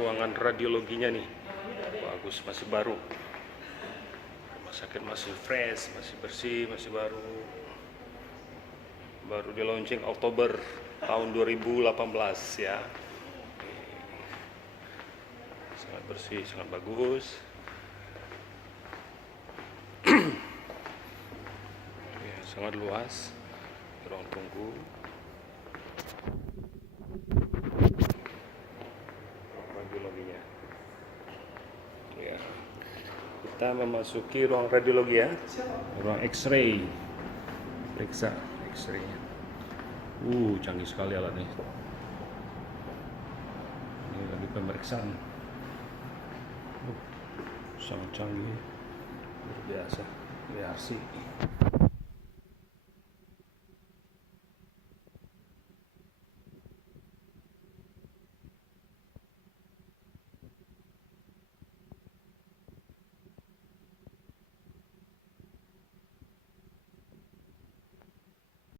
ruangan radiologinya nih. Bagus, masih baru. Rumah sakit masih fresh, masih bersih, masih baru. Baru di launching Oktober tahun 2018 ya. Sangat bersih, sangat bagus. Ya, sangat luas. Ruang tunggu. Radiologinya. Ya. Kita memasuki ruang radiologi ya. Ruang X-ray. Periksa X-ray. Canggih sekali alat ini. Ini lagi pemeriksaan. Sangat canggih. Luar biasa. VRC.